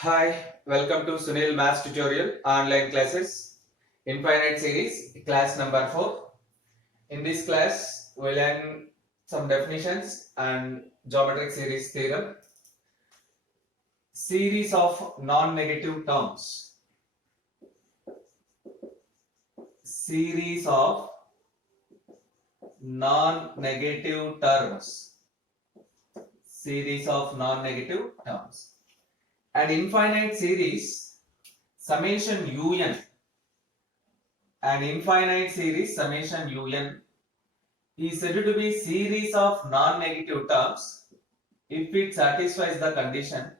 Hi, welcome to Sunil Maths Tutorial online classes, Infinite Series, class number 4. In this class, we'll learn some definitions and geometric series theorem. Series of non-negative terms. Series of non-negative terms. Series of non-negative terms. An infinite series, summation un. An infinite series, summation un, is said to be series of non-negative terms if it satisfies the condition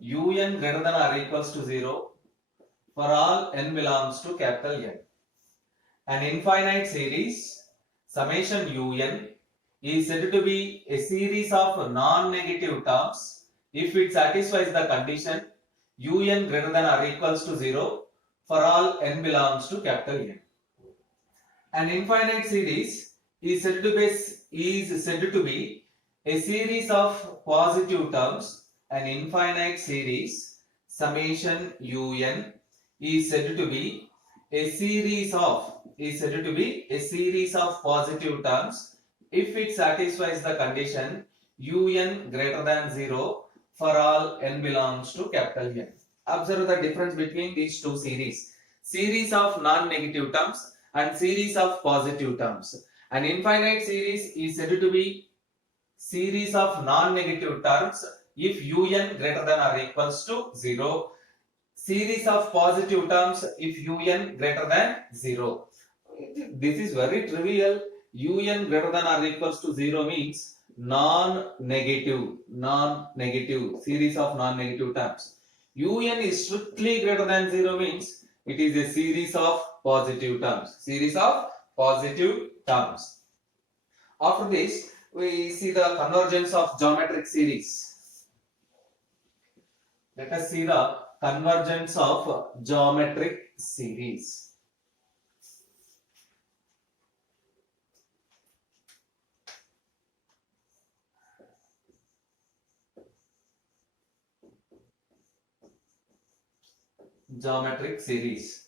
un greater than or equals to 0 for all n belongs to capital N. An infinite series, summation un, is said to be a series of non-negative terms if it satisfies the condition un greater than or equals to 0 for all n belongs to capital N. An infinite series is said to be a series of positive terms. An infinite series, summation un, is said to be a series of positive terms if it satisfies the condition un greater than 0 for all n belongs to capital N. Observe the difference between these two series. Series of non-negative terms and series of positive terms. An infinite series is said to be series of non-negative terms if un greater than or equals to 0. Series of positive terms if un greater than 0. This is very trivial. Un greater than or equals to 0 means non-negative series of non-negative terms. Un is strictly greater than 0 means it is a series of positive terms. After this, we see the convergence of geometric series. Let us see the convergence of geometric series. Geometric series.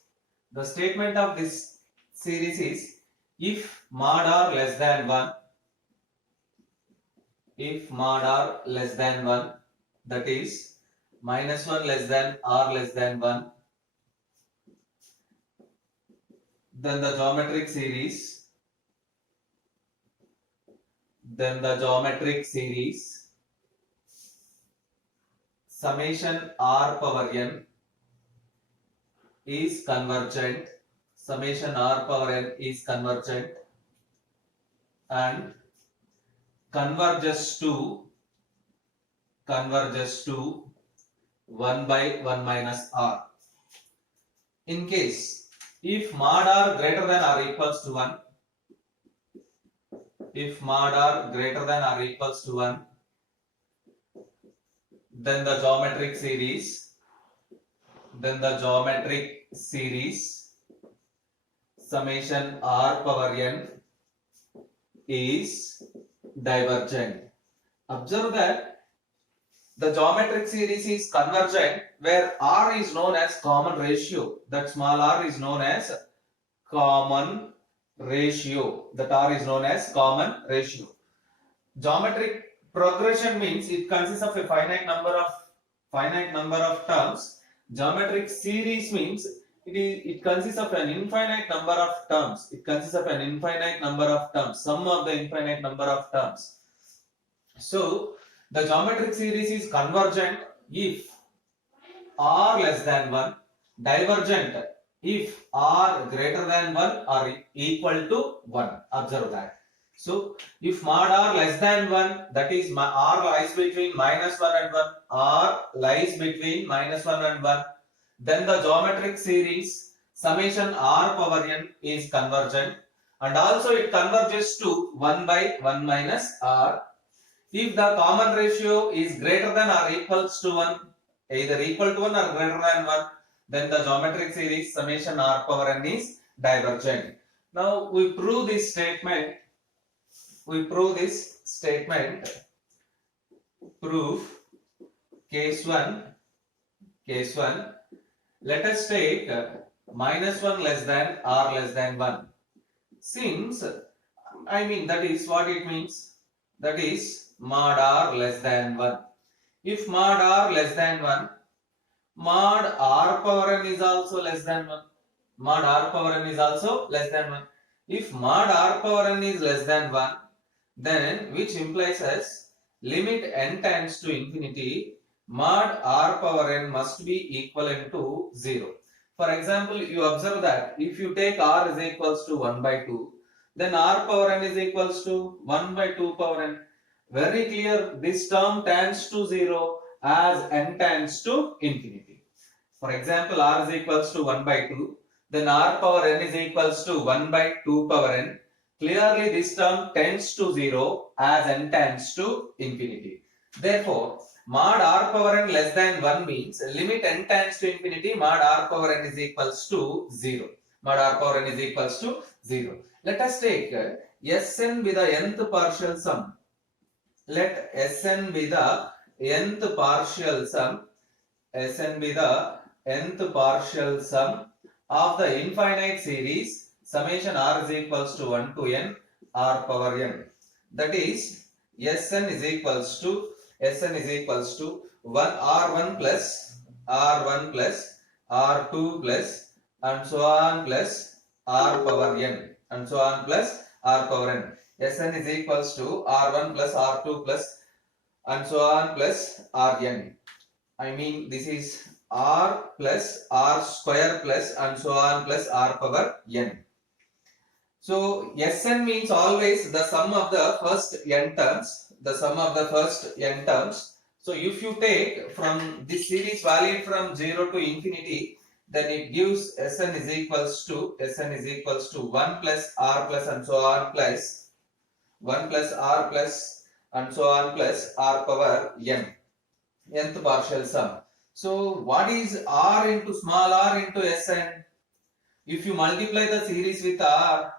The statement of this series is if mod r less than 1, that is minus 1 less than r less than 1, then the geometric series summation r power n is convergent. Summation r power n is convergent and converges to 1 by 1 minus r. In case if mod r greater than or equals to 1, then the geometric series summation r power n is divergent. Observe that the geometric series is convergent where r is known as common ratio. That small r is known as common ratio. Geometric progression means it consists of a finite number of terms. Geometric series means it consists of an infinite number of terms. Sum of the infinite number of terms. So the geometric series is convergent if r less than 1, divergent if r greater than 1 or equal to 1. Observe that. So if mod r less than 1, that is r lies between minus 1 and 1, then the geometric series summation r power n is convergent and also it converges to 1 by 1 minus r. If the common ratio is greater than or equals to 1, either equal to 1 or greater than 1, then the geometric series summation r power n is divergent. Now we prove this statement. Proof case 1. Case 1, let us take minus 1 less than or less than 1. Since, that is what it means. That is mod r less than 1. If mod r less than 1, mod r power n is also less than 1. Mod r power n is also less than 1. If mod r power n is less than 1, then which implies as limit n tends to infinity, mod r power n must be equivalent to 0. For example, you observe that if you take r is equals to 1 by 2, then r power n is equals to 1 by 2 power n. Very clear, this term tends to 0 as n tends to infinity. For example, r is equals to 1 by 2, then r power n is equals to 1 by 2 power n. Clearly, this term tends to 0 as n tends to infinity. Therefore, mod r power n less than 1 means limit n tends to infinity, mod r power n is equals to 0. Mod r power n is equals to 0. Let us take Sn with the nth partial sum. Let Sn be the nth partial sum. Sn be the nth partial sum of the infinite series summation r is equals to 1 to n r power n. That is Sn is equals to 1 r1 plus r1 plus r2 plus and so on plus r power n and so on plus r power n. Sn is equals to r1 plus r2 plus and so on plus rn. This is r plus r square plus and so on plus r power n. So Sn means always the sum of the first n terms. The sum of the first n terms. So if you take from this series valid from 0 to infinity, then it gives Sn is equals to 1 plus r plus and so on plus 1 plus r plus and so on plus r power n. Nth partial sum. So what is r into small r into Sn? If you multiply the series with r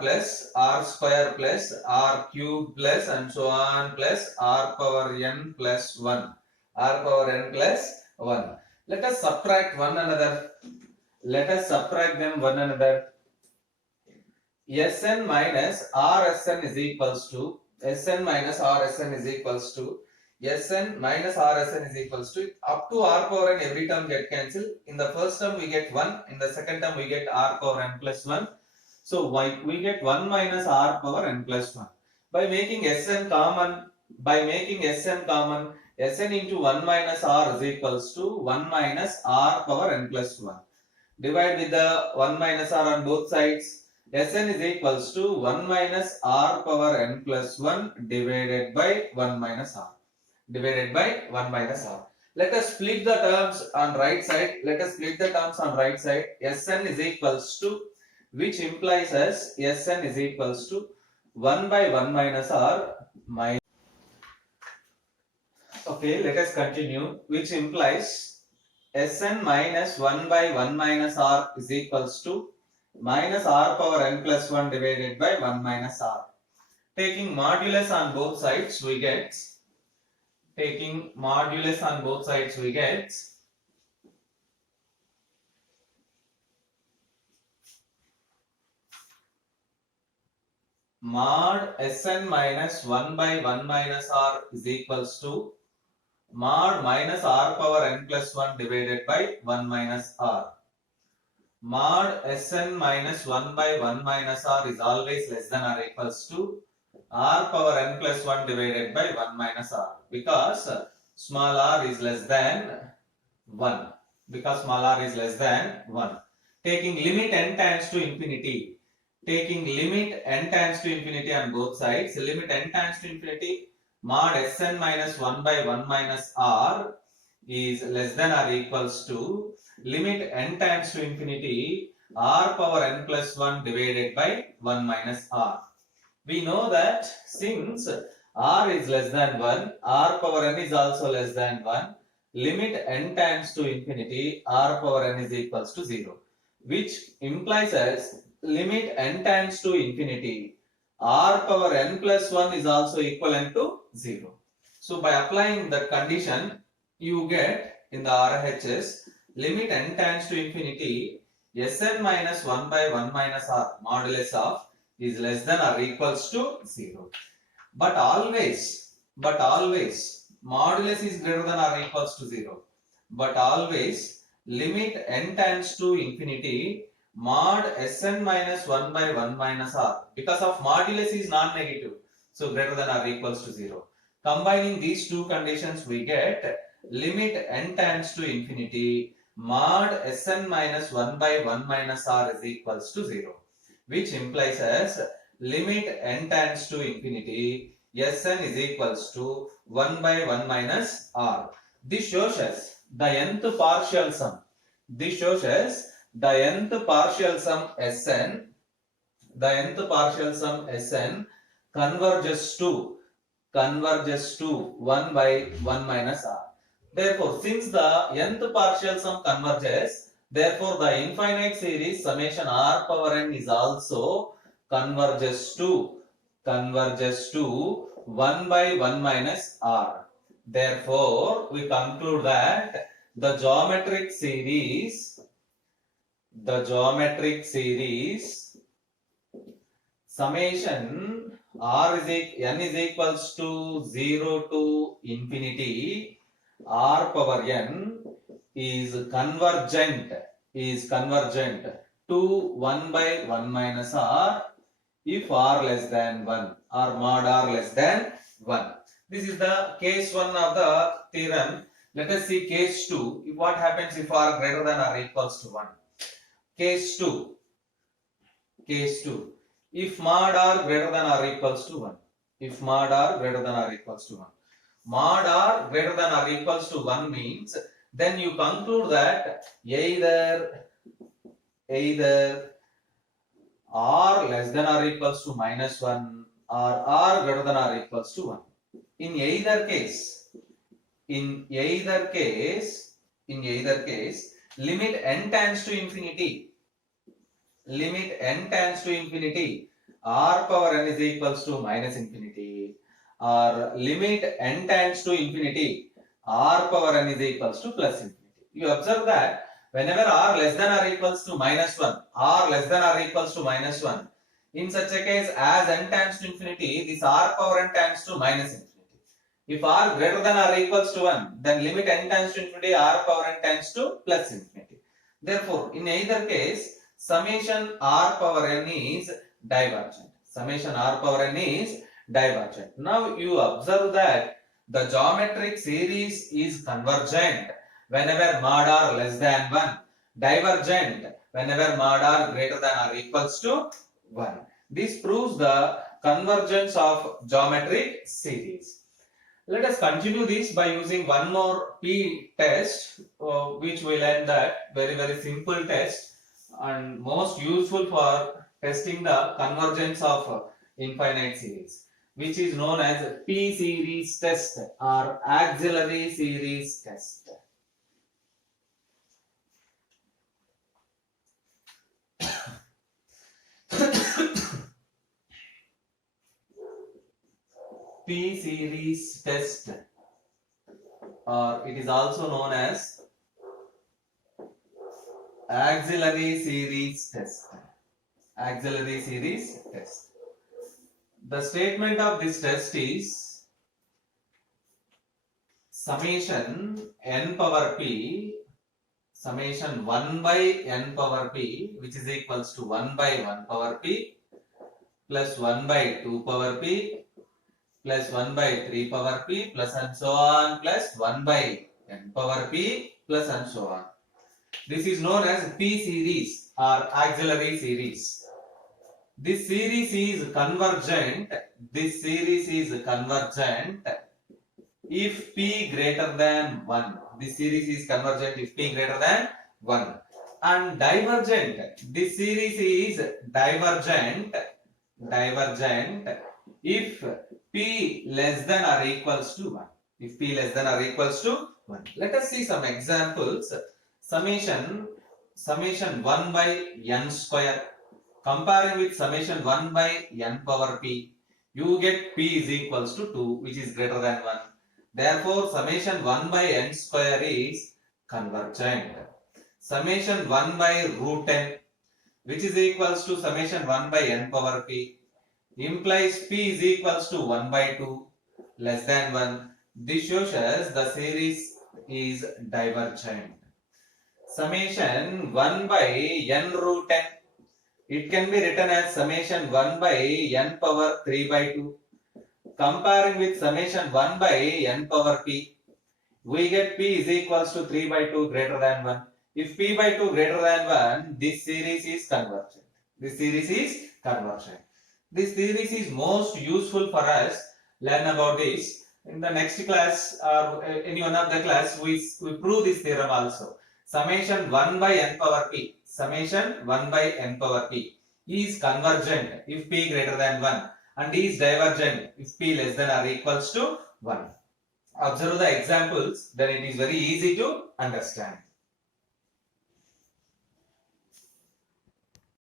plus r square plus r cube plus and so on plus r power n plus 1. R power n plus 1. Let us subtract one another. Let us subtract them one another. Sn minus rsn is equals to Sn minus rsn is equals to Sn minus rsn is equals to up to r power n every term get cancelled. In the first term we get 1, in the second term we get r power n plus 1. So we get 1 minus r power n plus 1. By making Sn common, Sn into 1 minus r is equals to 1 minus r power n plus 1. Divide with the 1 minus r on both sides. Sn is equals to 1 minus r power n plus 1 divided by 1 minus r. Let us split the terms on right side. Sn is equals to, which implies as Sn is equals to 1 by 1 minus r minus. Okay, let us continue. Which implies Sn minus 1 by 1 minus r is equals to minus r power n plus 1 divided by 1 minus r. Taking modulus on both sides, we get mod Sn minus 1 by 1 minus r is equals to mod minus r power n plus 1 divided by 1 minus r. Mod Sn minus 1 by 1 minus r is always less than or equals to r power n plus 1 divided by 1 minus r, because small r is less than 1. Taking limit n tends to infinity. On both sides. Limit n tends to infinity. Mod Sn minus 1 by 1 minus r is less than or equals to limit n tends to infinity r power n plus 1 divided by 1 minus r. We know that since r is less than 1, r power n is also less than 1, limit n tends to infinity, r power n is equals to 0, which implies as limit n tends to infinity, r power n plus 1 is also equivalent to 0. So by applying that condition, you get in the RHS, limit n tends to infinity, Sn minus 1 by 1 minus r modulus of is less than or equals to 0. But always, modulus is greater than or equals to 0. But always, limit n tends to infinity, mod Sn minus 1 by 1 minus r, because of modulus is non-negative, so greater than or equals to 0. Combining these two conditions, we get limit n tends to infinity, mod Sn minus 1 by 1 minus r is equals to 0, which implies as limit n tends to infinity, Sn is equals to 1 by 1 minus r. This shows us the nth partial sum. This shows us the nth partial sum Sn, converges to 1 by 1 minus r. Therefore, since the nth partial sum converges, therefore the infinite series summation r power n is also converges to 1 by 1 minus r. Therefore, we conclude that the geometric series summation n is equals to 0 to infinity r power n is convergent to 1 by 1 minus r if r less than 1 or mod r less than 1. This is the case 1 of the theorem. Let us see case 2. What happens if r greater than or equals to 1? Case 2. If mod r greater than or equals to 1. Mod r greater than or equals to 1 means, then you conclude that either r less than or equals to minus 1 or r greater than or equals to 1. In either case, limit n tends to infinity, r power n is equals to minus infinity, or limit n tends to infinity, r power n is equals to plus infinity. You observe that whenever r less than or equals to minus 1, in such a case, as n tends to infinity, this r power n tends to minus infinity. If r greater than or equals to 1, then limit n tends to infinity, r power n tends to plus infinity. Therefore, in either case, summation r power n is divergent. Now you observe that the geometric series is convergent whenever mod r less than 1, divergent whenever mod r greater than or equals to 1. This proves the convergence of geometric series. Let us continue this by using one more P test, which we learn that very simple test and most useful for testing the convergence of infinite series, which is known as P series test or auxiliary series test. P series test, or it is also known as auxiliary series test. The statement of this test is summation n power p, summation 1 by n power p, which is equals to 1 by 1 power p plus 1 by 2 power p plus 1 by 3 power p plus and so on plus 1 by n power p plus and so on. This is known as P series or auxiliary series. This series is convergent if p greater than 1. This series is convergent if p greater than 1. And divergent. This series is divergent if p less than or equals to 1. Let us see some examples. Summation 1 by n square. Comparing with summation 1 by n power p, you get p is equals to 2, which is greater than 1. Therefore, summation 1 by n square is convergent. Summation 1 by root n, which is equals to summation 1 by n power p, implies p is equals to 1 by 2 less than 1. This shows us the series is divergent. Summation 1 by n root n, it can be written as summation 1 by n power 3 by 2. Comparing with summation 1 by n power p, we get p is equals to 3 by 2 greater than 1. If p by 2 greater than 1, this series is convergent. This series is convergent. This series is most useful for us. Learn about this. In the next class or any one of the class, we prove this theorem also. Summation 1 by n power p, summation 1 by n power p is convergent if p greater than 1 and is divergent if p less than or equals to 1. Observe the examples, then it is very easy to understand.